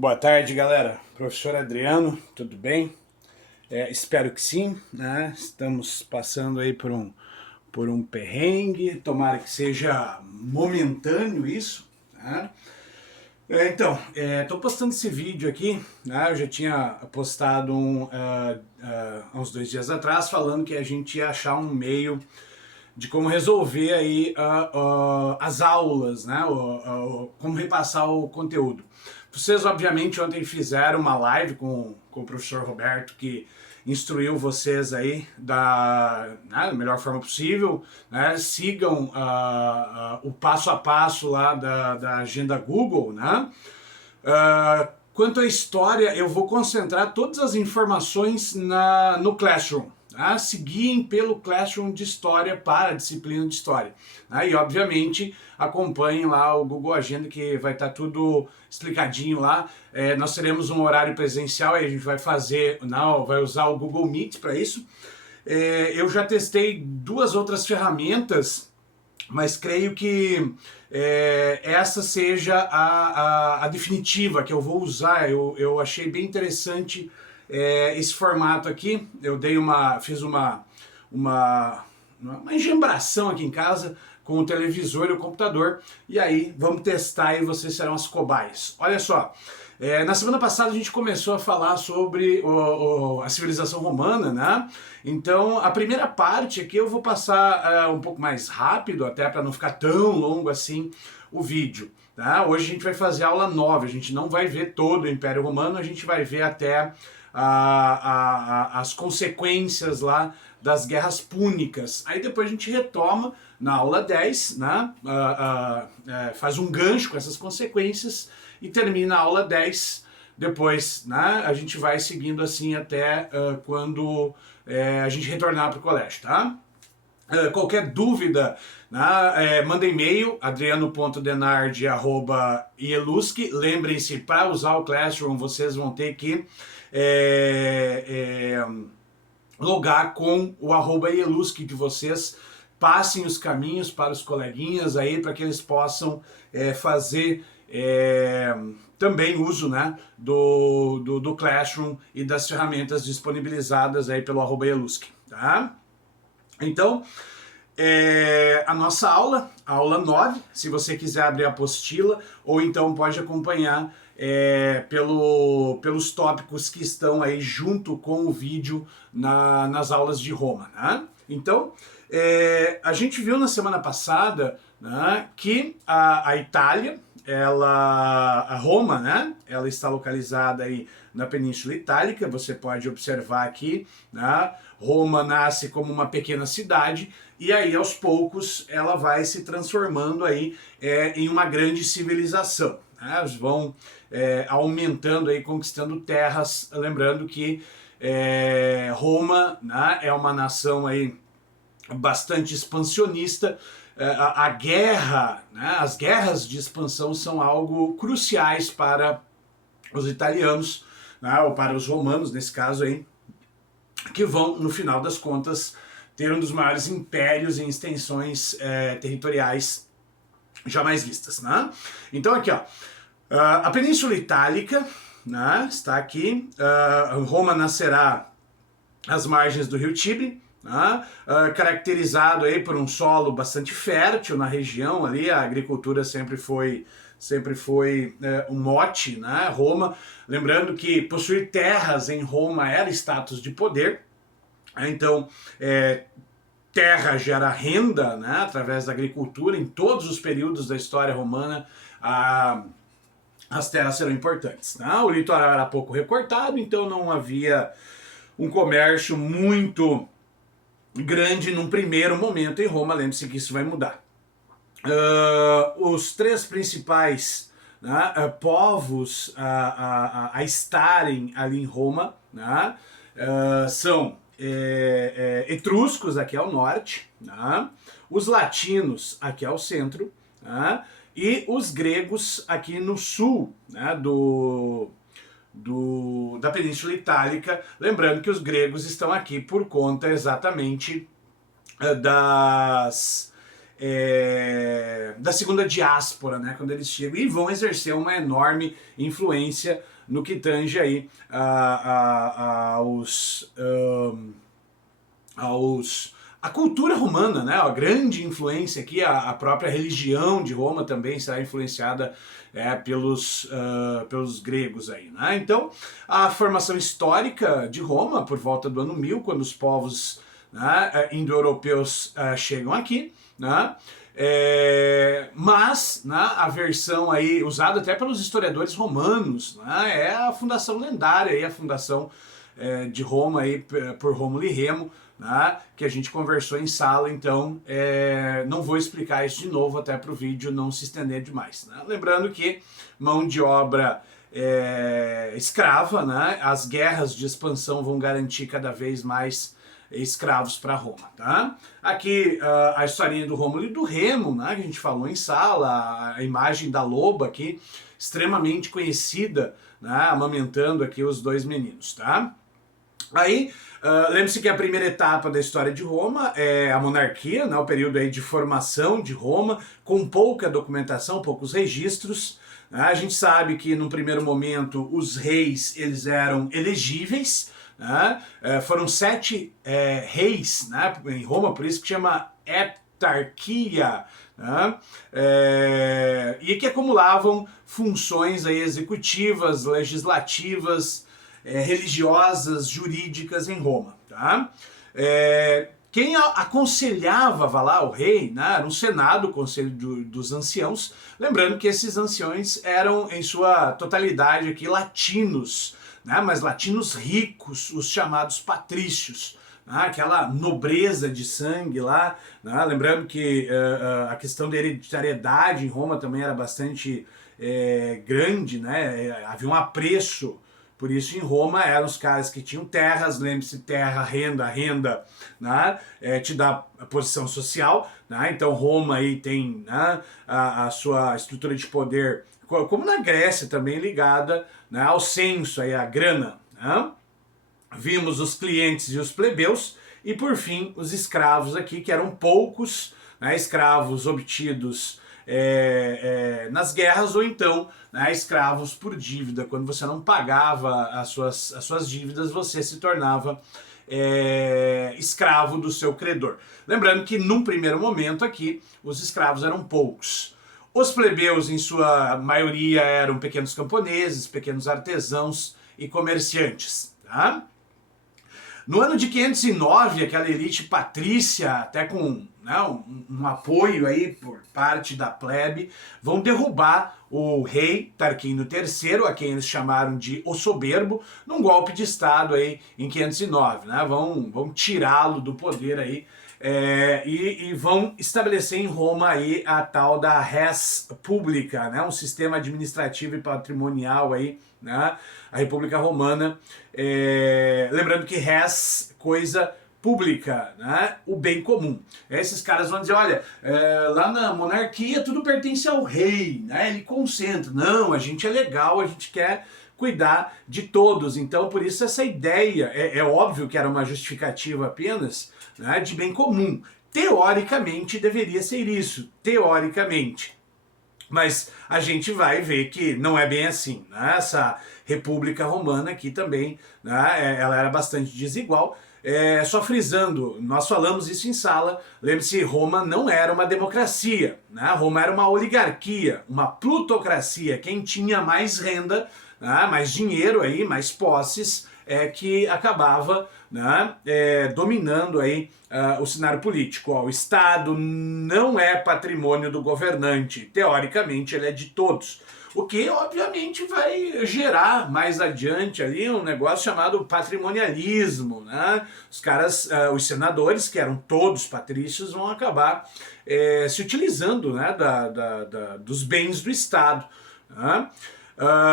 Boa tarde, galera. Professor Adriano, tudo bem? Espero que sim, né? Estamos passando aí por um perrengue, tomara que seja momentâneo isso, né? Estou postando esse vídeo aqui, né? Eu já tinha postado há uns 2 dias atrás, falando que a gente ia achar um meio de como resolver aí as aulas, né? Como repassar o conteúdo. Vocês, obviamente, ontem fizeram uma live com o professor Roberto, que instruiu vocês aí da melhor forma possível, né? Sigam o passo a passo lá da agenda Google, né? Quanto à história, eu vou concentrar todas as informações no Classroom. Tá? Seguiem pelo Classroom de História para a disciplina de História. Tá? E, obviamente, acompanhem lá o Google Agenda, que vai estar tudo explicadinho lá. Nós teremos um horário presencial, aí a gente vai vai usar o Google Meet para isso. Eu já testei 2 outras ferramentas, mas creio que essa seja a definitiva que eu vou usar. Eu achei bem interessante esse formato aqui. Fiz uma engembração aqui em casa com o televisor e o computador, e aí vamos testar e vocês serão as cobaias. Olha só, na semana passada a gente começou a falar sobre a civilização romana, né? Então a primeira parte aqui eu vou passar um pouco mais rápido, até para não ficar tão longo assim o vídeo. Tá? Hoje a gente vai fazer a aula 9, a gente não vai ver todo o Império Romano, a gente vai ver até as consequências lá das guerras púnicas. Aí depois a gente retoma na aula 10, né? Faz um gancho com essas consequências e termina a aula 10. Depois, né, a gente vai seguindo assim até quando a gente retornar para o colégio, tá? Qualquer dúvida, né, manda e-mail adriano.denardi@ielusk. Lembrem-se, para usar o Classroom vocês vão ter que logar com o @ielusk de vocês. Passem os caminhos para os coleguinhas aí, para que eles possam fazer também uso, né, do Classroom e das ferramentas disponibilizadas aí pelo @ielusk, tá? Então, a nossa aula, a aula 9, se você quiser abrir a apostila, ou então pode acompanhar pelos tópicos que estão aí junto com o vídeo nas aulas de Roma, né? Então, a gente viu na semana passada, né, que a Itália, a Roma, né, ela está localizada aí na Península Itálica. Você pode observar aqui, né, Roma nasce como uma pequena cidade e aí aos poucos ela vai se transformando aí em uma grande civilização. Né? Eles vão aumentando aí, conquistando terras. Lembrando que Roma, né, é uma nação aí bastante expansionista. A guerra, né, as guerras de expansão são algo cruciais para os italianos, né, ou para os romanos nesse caso aí, que vão, no final das contas, ter um dos maiores impérios em extensões territoriais jamais vistas. Né? Então aqui, ó, a Península Itálica, né, está aqui. Roma nascerá às margens do rio Tibre, né, caracterizado aí por um solo bastante fértil na região ali. A agricultura sempre foi um mote, né? Roma, lembrando que possuir terras em Roma era status de poder, então terra gera renda, né, através da agricultura. Em todos os períodos da história romana, as terras serão importantes. Né? O litoral era pouco recortado, então não havia um comércio muito grande num primeiro momento em Roma. Lembre-se que isso vai mudar. Os 3 principais, né, povos a estarem ali em Roma, né, são etruscos aqui ao norte, né, os latinos aqui ao centro, né, e os gregos aqui no sul, né, da Península Itálica. Lembrando que os gregos estão aqui por conta exatamente das da segunda diáspora, né, quando eles chegam, e vão exercer uma enorme influência no que tange aí a cultura romana, né? A grande influência aqui, a própria religião de Roma também será influenciada pelos gregos aí, né? Então, a formação histórica de Roma, por volta do ano 1000, quando os povos, né, indo-europeus chegam aqui, né? Mas, né, a versão aí usada até pelos historiadores romanos, né, é a fundação lendária, aí, a fundação de Roma aí, por Rômulo e Remo, né, que a gente conversou em sala, então não vou explicar isso de novo até para o vídeo não se estender demais. Né? Lembrando que mão de obra escrava, né, as guerras de expansão vão garantir cada vez mais escravos para Roma, tá? Aqui a historinha do Rômulo e do Remo, né, que a gente falou em sala, a imagem da loba aqui, extremamente conhecida, né, amamentando aqui os dois meninos, tá? Aí, lembre-se que a primeira etapa da história de Roma é a monarquia, né, o período aí de formação de Roma, com pouca documentação, poucos registros. Né? A gente sabe que no primeiro momento os reis eles eram elegíveis, né? Foram 7 reis, né, em Roma, por isso que chama heptarquia, né? E que acumulavam funções aí executivas, legislativas, religiosas, jurídicas em Roma. Tá? Quem aconselhava lá o rei, né, era um senado, o conselho dos anciãos, lembrando que esses anciões eram em sua totalidade aqui latinos, né, mas latinos ricos, os chamados patrícios, né, aquela nobreza de sangue lá, né, lembrando que a questão da hereditariedade em Roma também era bastante grande, né, havia um apreço. Por isso, em Roma, eram os caras que tinham terras, lembre-se, terra, renda, né, te dá a posição social, né, então Roma aí tem, né, a sua estrutura de poder, como na Grécia também, ligada, né, ao censo, aí, à grana, né. Vimos os clientes e os plebeus, e por fim, os escravos aqui, que eram poucos, né, escravos obtidos nas guerras, ou então, né, escravos por dívida. Quando você não pagava as suas dívidas, você se tornava escravo do seu credor. Lembrando que num primeiro momento aqui, os escravos eram poucos. Os plebeus, em sua maioria, eram pequenos camponeses, pequenos artesãos e comerciantes. Tá? No ano de 509, aquela elite patrícia, até com, né, um apoio aí por parte da plebe, vão derrubar o rei Tarquínio III, a quem eles chamaram de O Soberbo, num golpe de estado aí em 509, né? Vão tirá-lo do poder aí, e vão estabelecer em Roma aí a tal da res publica, né? Um sistema administrativo e patrimonial aí, né? A República Romana, lembrando que res, coisa pública, né? O bem comum. Esses caras vão dizer, olha, lá na monarquia tudo pertence ao rei, né? Ele concentra. Não, a gente é legal, a gente quer cuidar de todos. Então, por isso essa ideia, é óbvio que era uma justificativa apenas, né, de bem comum. Teoricamente deveria ser isso, teoricamente. Mas a gente vai ver que não é bem assim, né? Essa República Romana aqui também, né, ela era bastante desigual. Só frisando, nós falamos isso em sala, lembre-se, Roma não era uma democracia, né? Roma era uma oligarquia, uma plutocracia. Quem tinha mais renda, né, mais dinheiro aí, mais posses, que acabava, né, dominando aí o cenário político. O Estado não é patrimônio do governante, teoricamente ele é de todos. O que obviamente vai gerar mais adiante ali um negócio chamado patrimonialismo, né? Os caras, os senadores, que eram todos patrícios, vão acabar se utilizando, né, dos bens do Estado, né?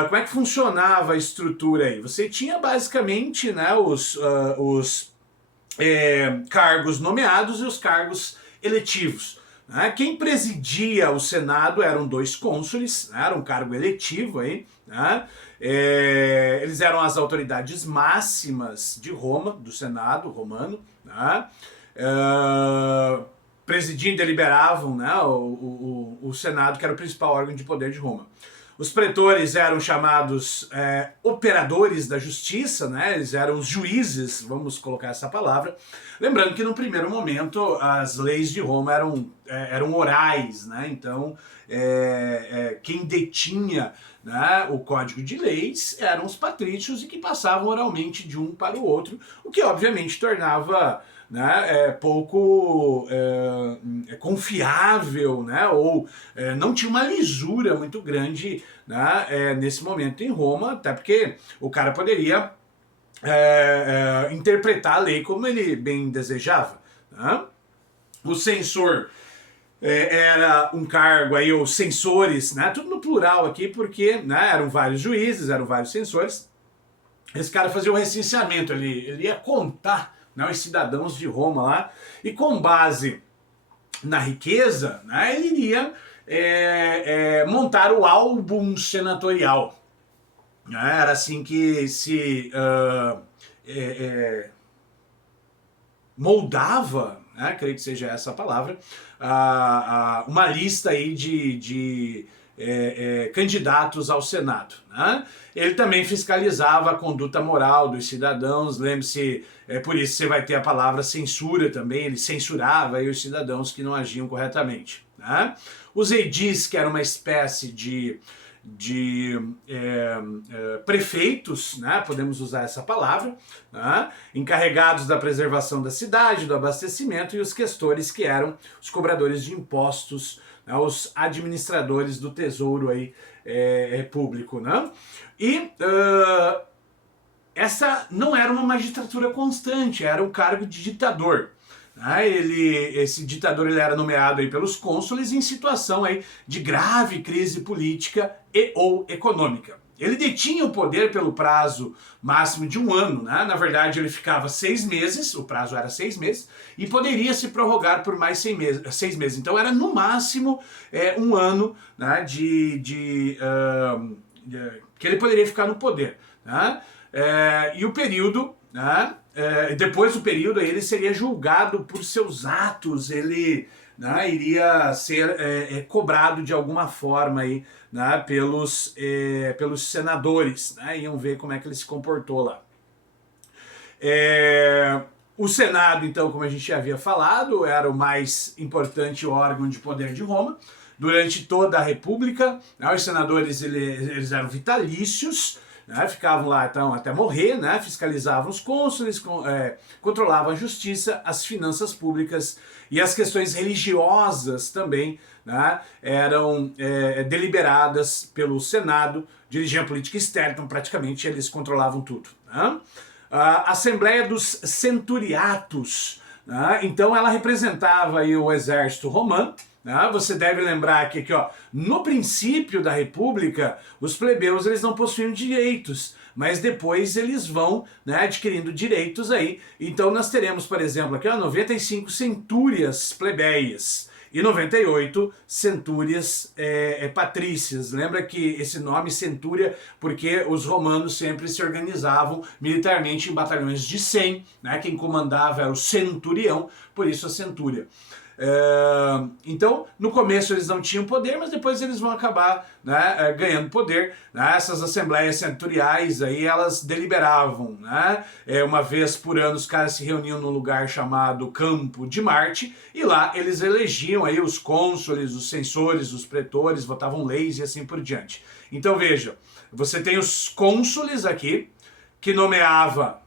Como é que funcionava a estrutura aí? Você tinha basicamente, né, os cargos nomeados e os cargos eletivos. Né? Quem presidia o Senado eram 2 cônsules, né? Era um cargo eletivo aí, né? Eles eram as autoridades máximas de Roma, do Senado romano, né? presidiam e deliberavam, né, o Senado, que era o principal órgão de poder de Roma. Os pretores eram chamados operadores da justiça, né? Eles eram os juízes, vamos colocar essa palavra. Lembrando que no primeiro momento as leis de Roma eram orais, né? Então quem detinha, né, o código de leis eram os patrícios e que passavam oralmente de um para o outro, o que obviamente tornava, né, pouco confiável, né, ou não tinha uma lisura muito grande, né, nesse momento em Roma, até porque o cara poderia interpretar a lei como ele bem desejava. Né? O censor era um cargo aí, os censores, né, tudo no plural aqui, porque, né, eram vários juízes, eram vários censores. Esse cara fazia o recenseamento, ele ia contar, né, os cidadãos de Roma lá, e com base na riqueza, né, ele iria montar o álbum senatorial. Era assim que se moldava, né, creio que seja essa a palavra, uma lista aí de candidatos ao Senado. Né? Ele também fiscalizava a conduta moral dos cidadãos, lembre-se, por isso você vai ter a palavra censura também, ele censurava aí os cidadãos que não agiam corretamente. Né? Os edis, que era uma espécie de prefeitos, né, podemos usar essa palavra, né, encarregados da preservação da cidade, do abastecimento, e os questores, que eram os cobradores de impostos, né, os administradores do tesouro aí, público. Né? E essa não era uma magistratura constante, era um cargo de ditador. Esse ditador ele era nomeado aí pelos cônsules em situação aí de grave crise política e ou econômica. Ele detinha o poder pelo prazo máximo de 1 ano, né? Na verdade ele ficava 6 meses, o prazo era 6 meses, e poderia se prorrogar por mais 6 meses. Então era no máximo 1 ano, né, que ele poderia ficar no poder. Né? E o período, né, depois do período ele seria julgado por seus atos, ele, né, iria ser cobrado de alguma forma aí, né, pelos senadores, né, iam ver como é que ele se comportou lá. O Senado, então, como a gente já havia falado, era o mais importante órgão de poder de Roma. Durante toda a República, né, os senadores eles eram vitalícios, né, ficavam lá então até morrer, né, fiscalizavam os cônsules, controlavam a justiça, as finanças públicas e as questões religiosas também, né, eram deliberadas pelo Senado, dirigiam a política externa, então praticamente eles controlavam tudo. Né? A Assembleia dos Centuriatos, né, então ela representava aí o exército romano. Você deve lembrar que aqui, ó, no princípio da República, os plebeus eles não possuíam direitos, mas depois eles vão, né, adquirindo direitos aí. Então nós teremos, por exemplo, aqui, ó, 95 centúrias plebeias e 98 centúrias patrícias. Lembra que esse nome centúria porque os romanos sempre se organizavam militarmente em batalhões de 100, né? Quem comandava era o centurião, por isso a centúria. Então, no começo eles não tinham poder, mas depois eles vão acabar, né, ganhando poder. Né? Essas assembleias centuriais aí, elas deliberavam, né? Uma vez por ano os caras se reuniam num lugar chamado Campo de Marte, e lá eles elegiam aí os cônsules, os censores, os pretores, votavam leis e assim por diante. Então veja, você tem os cônsules aqui, que nomeavam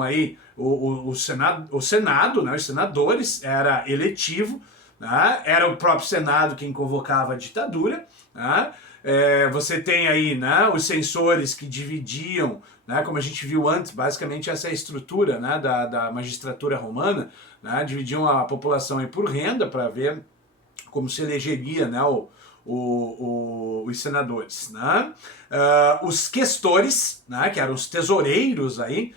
aí o Senado, né, os senadores, era eletivo, né, era o próprio Senado quem convocava a ditadura. Né, você tem aí, né, os censores que dividiam, né, como a gente viu antes, basicamente essa é a estrutura, né, da magistratura romana, né, dividiam a população aí por renda para ver como se elegeria, né, os senadores. Né? Os questores, né, que eram os tesoureiros aí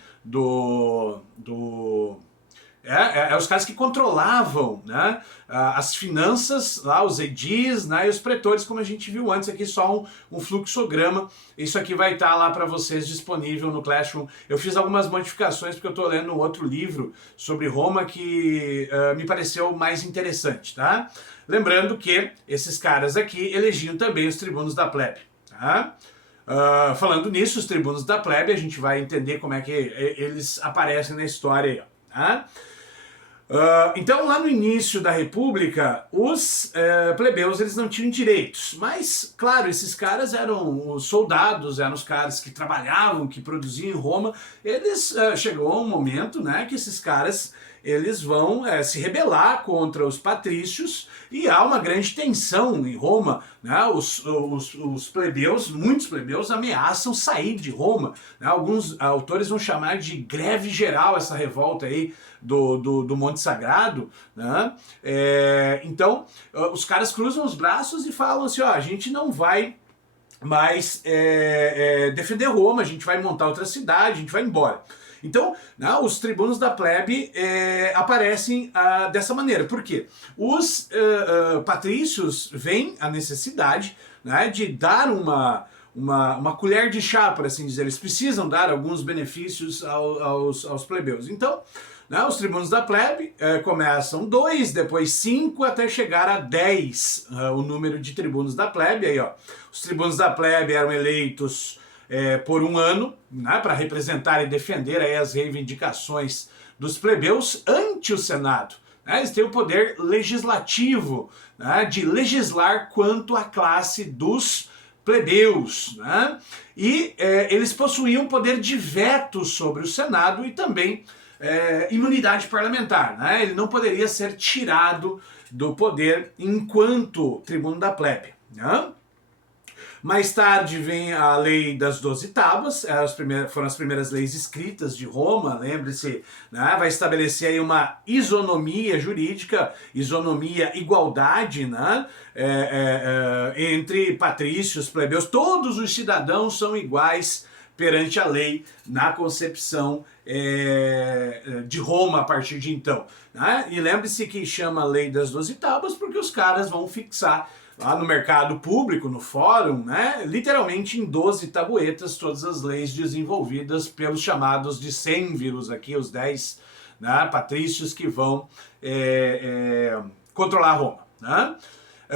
Os caras que controlavam, né, as finanças, lá, os edis, né, e os pretores, como a gente viu antes aqui, só um fluxograma. Isso aqui vai estar lá para vocês disponível no Classroom. Eu fiz algumas modificações porque eu estou lendo um outro livro sobre Roma que me pareceu mais interessante, tá? Lembrando que esses caras aqui elegiam também os tribunos da plebe, tá? Falando nisso, os tribunos da plebe, a gente vai entender como é que eles aparecem na história aí, ó, tá? Então, lá no início da República, os plebeus eles não tinham direitos, mas, claro, esses caras eram os soldados, eram os caras que trabalhavam, que produziam em Roma. Eles chegou um momento, né, que esses caras eles vão se rebelar contra os patrícios e há uma grande tensão em Roma, né? Os plebeus, muitos plebeus ameaçam sair de Roma, né? Alguns autores vão chamar de greve geral essa revolta aí do Monte Sagrado, né? Então os caras cruzam os braços e falam assim, ó, a gente não vai mais defender Roma, a gente vai montar outra cidade, a gente vai embora. Então, né, os tribunos da plebe aparecem dessa maneira. Por quê? Os patrícios veem a necessidade, né, de dar uma colher de chá, por assim dizer. Eles precisam dar alguns benefícios aos plebeus. Então, né, os tribunos da plebe começam 2, depois 5, até chegar a 10, o número de tribunos da plebe. Aí, ó, os tribunos da plebe eram eleitos por um ano, né, para representar e defender aí as reivindicações dos plebeus ante o Senado. Né, eles têm o poder legislativo, né, de legislar quanto à classe dos plebeus, né, e eles possuíam poder de veto sobre o Senado e também imunidade parlamentar. Né, ele não poderia ser tirado do poder enquanto tribuno da plebe. Né? Mais tarde vem a lei das 12 tábuas, foram as primeiras leis escritas de Roma, lembre-se, né? Vai estabelecer aí uma isonomia jurídica, isonomia, igualdade, né? Entre patrícios, plebeus, todos os cidadãos são iguais perante a lei na concepção de Roma a partir de então. Né? E lembre-se que chama lei das 12 tábuas porque os caras vão fixar lá no mercado público, no fórum, né, literalmente em 12 tabuetas, todas as leis desenvolvidas pelos chamados de decêmviros aqui, os 10, né, patrícios que vão controlar Roma, né?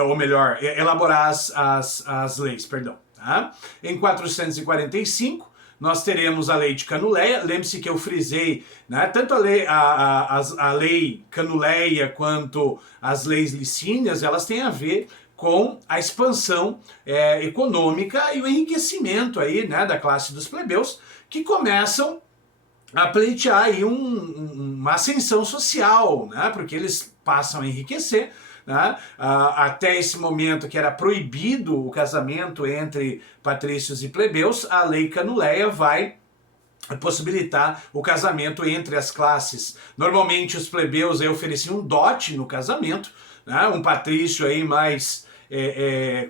Ou melhor, elaborar as leis, perdão. Tá? Em 445, nós teremos a lei de Canuleia. Lembre-se que eu frisei, né, tanto a lei Canuleia quanto as leis licínias, elas têm a ver com a expansão econômica e o enriquecimento aí, né, da classe dos plebeus, que começam a pleitear aí uma ascensão social, né, porque eles passam a enriquecer. Né? Até esse momento que era proibido o casamento entre patrícios e plebeus, a lei Canuleia vai possibilitar o casamento entre as classes. Normalmente os plebeus aí ofereciam um dote no casamento, né? Um patrício aí mais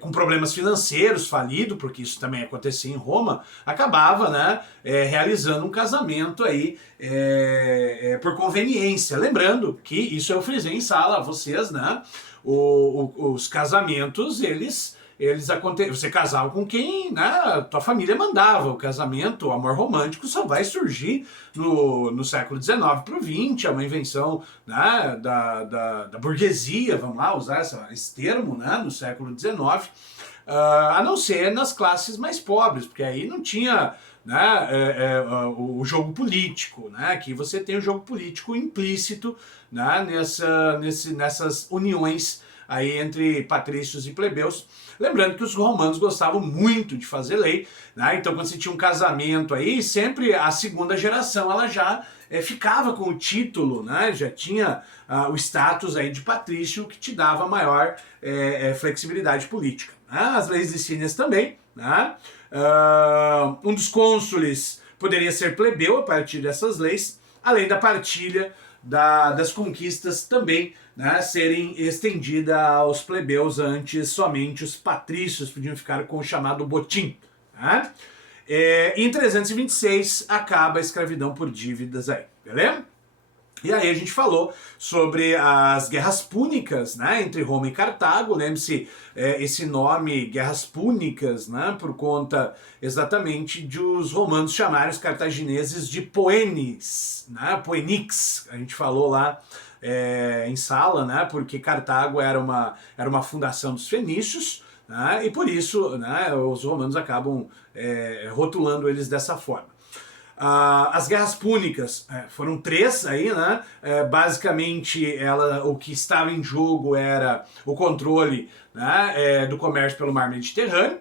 com problemas financeiros, falido, porque isso também acontecia em Roma, acabava, né, realizando um casamento aí por conveniência. Lembrando que isso eu frisei em sala a vocês, né? Os casamentos, eles aconteciam. Você casava com quem, né, tua família mandava. O casamento, o amor romântico só vai surgir no século XIX para o XX, é uma invenção, né, da burguesia, vamos lá usar esse termo, né, no século XIX, a não ser nas classes mais pobres, porque aí não tinha, né, o jogo político, né? Aqui você tem o jogo político implícito, né, nessas uniões aí entre patrícios e plebeus. Lembrando que os romanos gostavam muito de fazer lei, né? Então quando você tinha um casamento aí, sempre a segunda geração ela já ficava com o título, né? Já tinha o status aí de patrício, que te dava maior flexibilidade política. Né? As leis licínias também, né? Um dos cônsules poderia ser plebeu a partir dessas leis, além da partilha das conquistas também, né, serem estendidas aos plebeus. Antes somente os patrícios podiam ficar com o chamado botim. Né? Em 326 acaba a escravidão por dívidas aí, beleza? E aí a gente falou sobre as guerras púnicas, né, entre Roma e Cartago. Lembre-se, esse nome, guerras púnicas, né, por conta exatamente de os romanos chamarem os cartagineses de poenis, né, poenix. A gente falou lá em sala, né, porque Cartago era uma fundação dos fenícios, né, e por isso, né, os romanos acabam rotulando eles dessa forma. As guerras púnicas foram 3 aí, né? Basicamente, o que estava em jogo era o controle, né, do comércio pelo mar Mediterrâneo.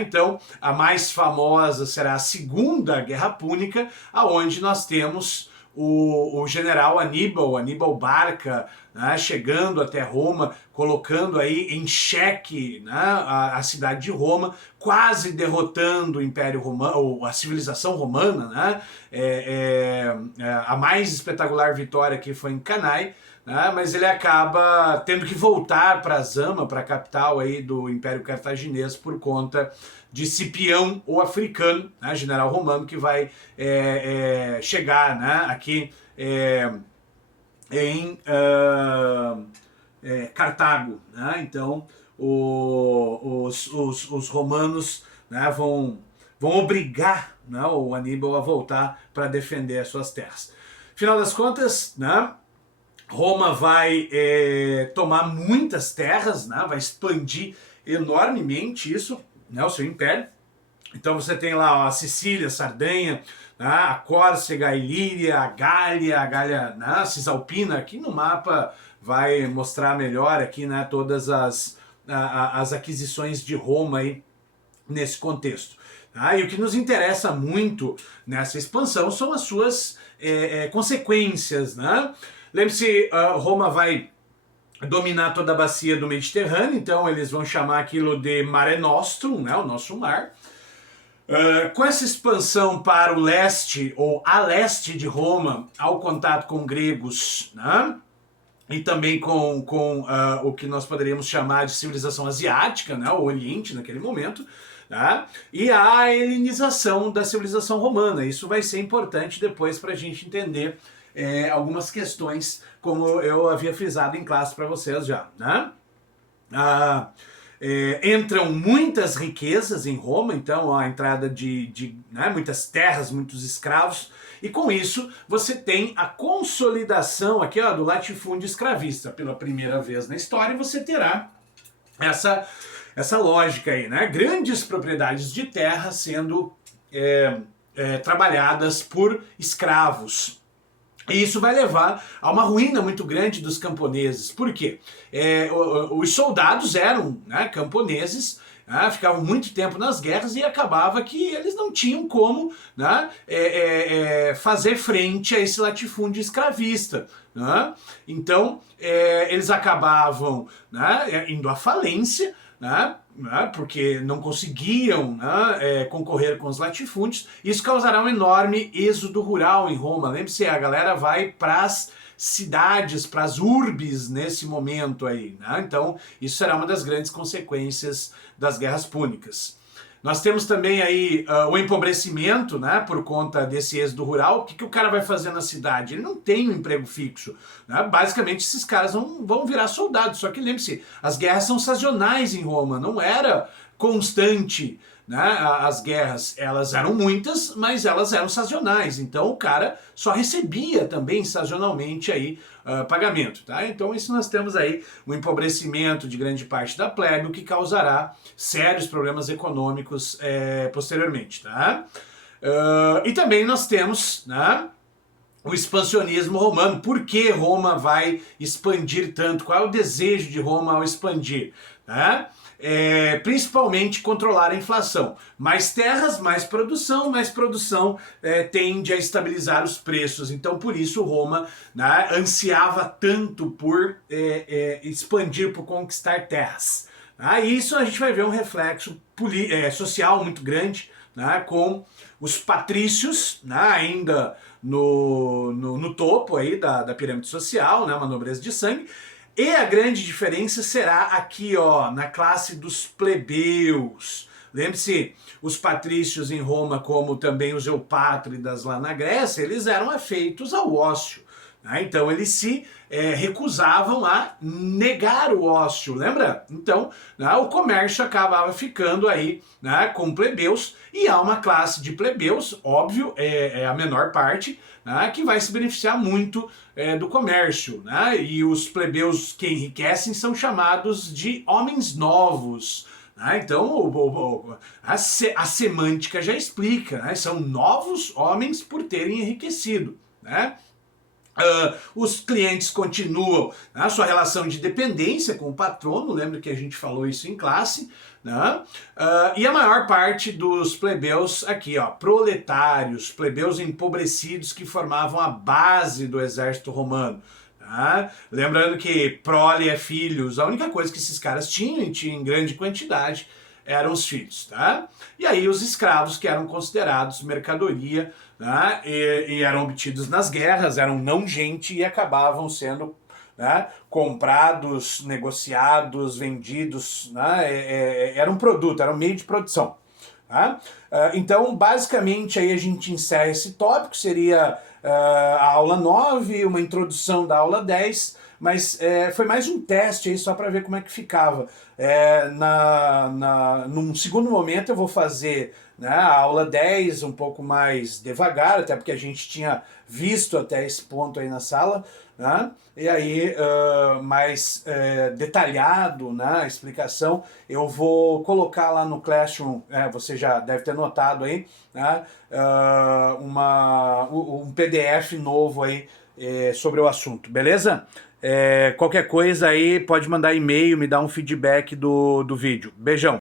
Então, a mais famosa será a Segunda Guerra Púnica, aonde nós temos o general Aníbal Barca, né, chegando até Roma, colocando aí em xeque, né, a cidade de Roma, quase derrotando o Império Romano, ou a civilização romana, né? A mais espetacular vitória que foi em Cannae, né, mas ele acaba tendo que voltar para Zama, para a capital aí do Império Cartaginês, por conta de Cipião, o africano, né, general romano, que vai chegar, né, aqui em Cartago. Né? Então, os romanos, né, vão obrigar, né, o Aníbal a voltar para defender as suas terras. Final das contas, né, Roma vai tomar muitas terras, né, vai expandir enormemente isso, né, o seu império. Então você tem lá a Sicília, a Sardenha, né, a Córcega, a Ilíria, a Gália, né, a Cisalpina. Aqui no mapa vai mostrar melhor aqui, né, todas as aquisições de Roma aí nesse contexto. Tá? E o que nos interessa muito nessa expansão são as suas consequências. Né? Lembre-se, Roma vai dominar toda a bacia do Mediterrâneo, então eles vão chamar aquilo de Mare Nostrum, né, o nosso mar. Com essa expansão para o leste, ou a leste de Roma, ao contato com gregos, né, e também com o que nós poderíamos chamar de civilização asiática, né, o Oriente naquele momento, tá? E a helenização da civilização romana. Isso vai ser importante depois para a gente entender algumas questões, como eu havia frisado em classe para vocês já. Né? Entram muitas riquezas em Roma, então a entrada de né, muitas terras, muitos escravos, e com isso você tem a consolidação aqui, ó, do latifúndio escravista. Pela primeira vez na história você terá essa lógica aí, né? Grandes propriedades de terra sendo trabalhadas por escravos. E isso vai levar a uma ruína muito grande dos camponeses. Por quê? Os soldados eram, né, camponeses, né, ficavam muito tempo nas guerras e acabava que eles não tinham como, né, fazer frente a esse latifúndio escravista. Né? Então, eles acabavam, né, indo à falência, né, porque não conseguiam, né, concorrer com os latifúndios. Isso causará um enorme êxodo rural em Roma. Lembre-se, a galera vai para as cidades, para as urbes nesse momento aí. Né? Então, isso será uma das grandes consequências das guerras púnicas. Nós temos também aí o empobrecimento, né, por conta desse êxodo rural. O que o cara vai fazer na cidade? Ele não tem um emprego fixo. Né? Basicamente, esses caras vão virar soldados. Só que lembre-se, as guerras são sazonais em Roma, não era constante. Né? As guerras, elas eram muitas, mas elas eram sazonais. Então o cara só recebia também sazonalmente aí pagamento. Tá? Então isso nós temos aí um empobrecimento de grande parte da plebe, o que causará sérios problemas econômicos posteriormente. Tá? E também nós temos, né, o expansionismo romano. Por que Roma vai expandir tanto? Qual é o desejo de Roma ao expandir? Né? Principalmente controlar a inflação. Mais terras, mais produção tende a estabilizar os preços. Então, por isso, Roma, né, ansiava tanto por expandir, por conquistar terras. Isso a gente vai ver um reflexo social muito grande, né, com os patrícios, né, ainda no topo aí da pirâmide social, né, uma nobreza de sangue. E a grande diferença será aqui, ó, na classe dos plebeus. Lembre-se, os patrícios em Roma, como também os eupátridas lá na Grécia, eles eram afeitos ao ócio. né? Então eles se recusavam a negar o ócio, lembra? Então, né, o comércio acabava ficando aí, né, com plebeus, e há uma classe de plebeus, óbvio, é a menor parte, né, que vai se beneficiar muito do comércio, né? E os plebeus que enriquecem são chamados de homens novos. Então, a semântica já explica, né? São novos homens por terem enriquecido, né? Os clientes continuam a sua relação de dependência com o patrono, lembra que a gente falou isso em classe, né? E a maior parte dos plebeus aqui, ó, proletários, plebeus empobrecidos que formavam a base do exército romano. Tá? Lembrando que prole é filhos, a única coisa que esses caras tinham em grande quantidade eram os filhos, tá? E aí os escravos que eram considerados mercadoria, né? E eram obtidos nas guerras, eram não gente e acabavam sendo, né, comprados, negociados, vendidos, né? Era um produto, era um meio de produção. Tá? Então, basicamente, aí a gente encerra esse tópico, seria a aula 9, uma introdução da aula 10, mas foi mais um teste aí só para ver como é que ficava. Num segundo momento eu vou fazer, né, a aula 10 um pouco mais devagar, até porque a gente tinha visto até esse ponto aí na sala, né? E aí, mais detalhado, né, a explicação, eu vou colocar lá no Classroom, você já deve ter notado aí, né, um PDF novo aí sobre o assunto, beleza? Qualquer coisa aí, pode mandar e-mail, me dar um feedback do vídeo. Beijão!